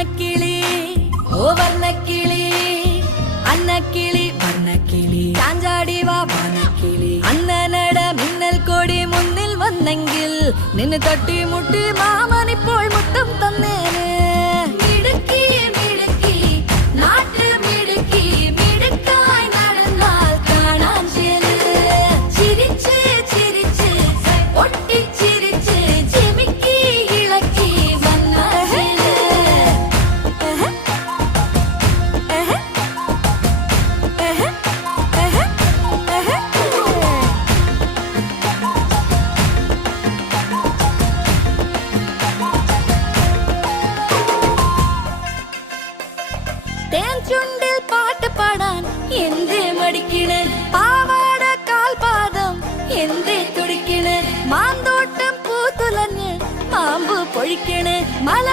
അന്നക്കിളി ഓ വർണ്ണക്കിളി അന്നക്കിളി വർണ്ണക്കിളി ചാഞ്ചാടി വാ വാനക്കിളി അന്നനട മിന്നൽ കൊടി മുന്നിൽ വന്നെങ്കിൽ നിന്നെ തട്ടി മുട്ടി മാമനിപ്പോൾ മുത്തം തന്നേനെ മിടുക്കി മിടുക്കി നാട്ടു മിടുക്കി മിടുക്കായി നടന്നാൽ കാണാൻ ചിരിച്ച് ചിരിച്ച് ഒട്ടിച്ചിരിച്ച് ചിമിക്കി ഇളക്കി തേൻ ചുണ്ടിൽ പാട്ട് പാടാൻ എന്തേ മടിക്കണ് പാവാട കാൽപാദം എന്തേ തുടിക്കണ് മാന്തോട്ടം പൂത്തുലഞ്ഞ് മാമ്പ് പൊഴിക്കണ് മല